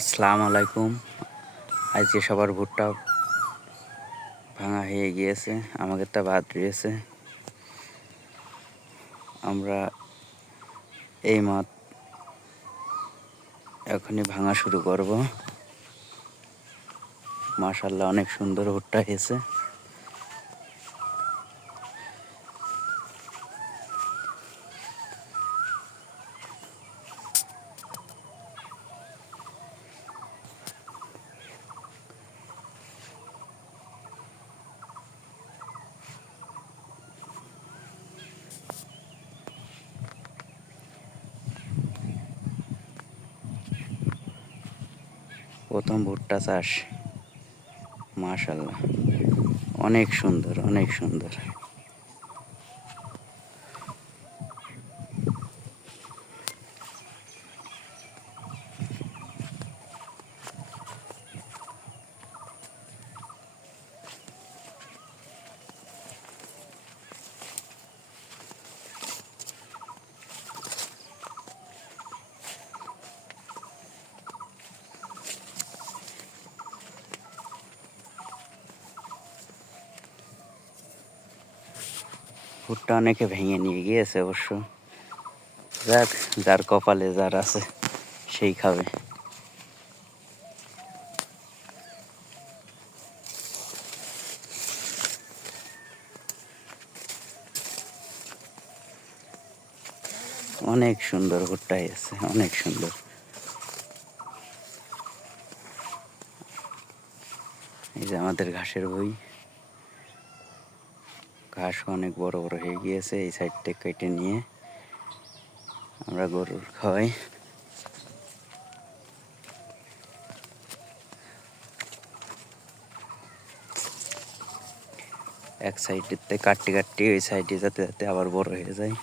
আসসালামু আলাইকুম। আজকে সবার ভুট্টা ভাঙা হয়ে গিয়েছে, আমাদেরটা বাদ রয়েছে। আমরা এই মাঠ এখনই ভাঙা শুরু করব। মাশাআল্লাহ, অনেক সুন্দর ভুট্টা হয়েছে। প্রথম ভুট্টা চাষ, মাশাআল্লাহ, অনেক সুন্দর, অনেক সুন্দর। ভুট্টা অনেকে ভেঙে নিয়ে গিয়েছে অবশ্য। যাক, যার কপালে যার আছে সেই খাবে। অনেক সুন্দর ভুট্টা হয়েছে, অনেক সুন্দর। এই যে আমাদের ঘাসের বই, ঘাস অনেক বড় বড় হয়ে গিয়েছে। এই সাইডটা কেটে নিয়ে আমরা গরুর খাওয়াই। এক সাইডেতে কাটতে কাটতে ওই সাইডে যাতে যাতে আবার বড় হয়ে যায়।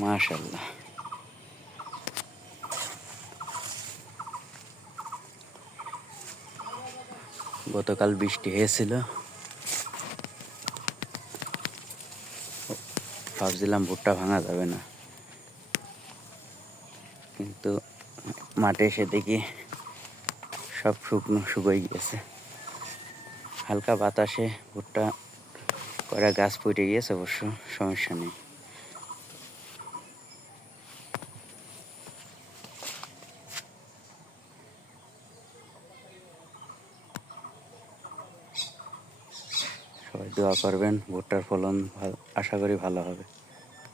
মাশাআল্লাহ, গতকাল বৃষ্টি হয়েছিল, ভাবছিলাম ভুট্টা ভাঙা যাবে না, কিন্তু মাঠে এসে দেখি সব শুকনো শুকিয়ে গিয়েছে। হালকা বাতাসে ভুট্টা কয়েকটা গাছ পড়ে গিয়েছে, অবশ্য সমস্যা নেই। সবাই দোয়া করবেন, ভুট্টার ফলন আশা করি ভালো হবে।